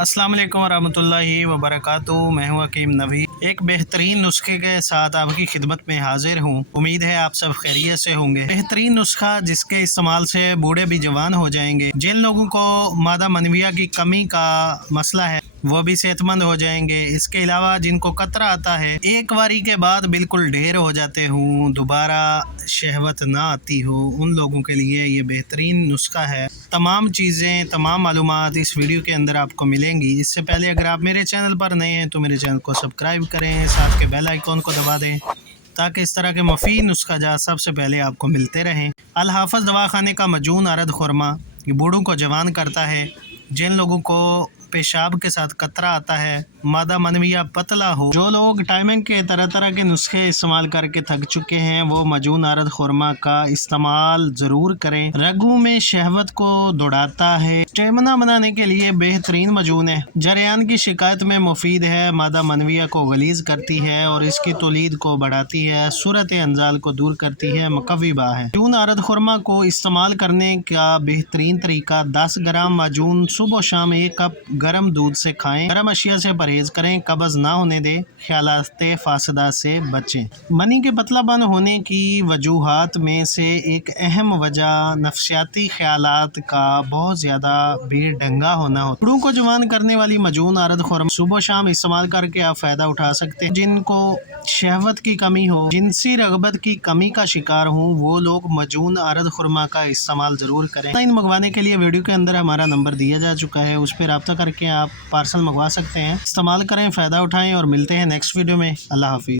अस्सलाम वालेकुम वरहमतुल्लाहि वबरकातुहू। मैं हूँ हकीम नबी, एक बेहतरीन नुस्खे के साथ आपकी खिदमत में हाजिर हूँ। उम्मीद है आप सब खैरियत से होंगे। बेहतरीन नुस्खा जिसके इस्तेमाल से बूढ़े भी जवान हो जाएंगे। जिन लोगों को मादा मनविया की कमी का मसला है वो भी सेहतमंद हो जाएंगे। इसके अलावा जिनको कतरा आता है, एक बारी के बाद बिल्कुल ढेर हो जाते हूँ, दोबारा शहवत ना आती हो, उन लोगों के लिए ये बेहतरीन नुस्खा है। तमाम चीज़ें, तमाम मालूमात इस वीडियो के अंदर आपको मिलेंगी। इससे पहले अगर आप मेरे चैनल पर नए हैं तो मेरे चैनल को सब्सक्राइब करें, साथ के बेल आइकॉन को दबा दें ताकि इस तरह के मुफीद नुस्खा जात सबसे पहले आपको मिलते रहें। अल हाफ़िज़ दवाखाने का मजून अरद खुरमा बूढ़ों को जवान करता है। जिन लोगों को पेशाब के साथ कतरा आता है, मादा मनविया पतला हो, जो लोग टाइमिंग के तरह तरह के नुस्खे इस्तेमाल करके थक चुके हैं, वो मजून अरद खुरमा का इस्तेमाल ज़रूर करें। रगों में शहवत को दौड़ाता है, स्टेमिना बनाने के लिए बेहतरीन मजून है। जरियान की शिकायत में मुफीद है, मादा मनविया को गलीज़ करती है और इसकी तौलीद को बढ़ाती है, सूरत अंजाल को दूर करती है, मुकव्वी बा है। मजून अरद खुरमा को इस्तेमाल करने का बेहतरीन तरीका: 10 ग्राम मजून सुबह शाम 1 कप गर्म दूध से खाएं। गर्म अशिया से परहेज करें, कब्ज़ ना होने दें, ख्यालाते फासदा से बचें। मनी के पतलापन होने की वजूहात में से एक अहम वजह नफसियाती ख्यालात का बहुत ज़्यादा बेढंगा होना हो। बूढ़ों को जवान करने वाली मजून अरद खुरमा सुबह शाम इस्तेमाल करके आप फ़ायदा उठा सकते हैं। जिनको शहवत की कमी हो, जिनसी रगबत की कमी का शिकार हो, वो लोग मजून अरद खुरमा का इस्तेमाल ज़रूर करें। इन मंगवाने के लिए वीडियो के अंदर हमारा नंबर दिया जा चुका है, उस पर रब्ता करके आप पार्सल मंगवा सकते हैं। इस्तेमाल करें, फ़ायदा उठाएं और मिलते हैं नेक्स्ट वीडियो में। अल्लाह हाफिज़।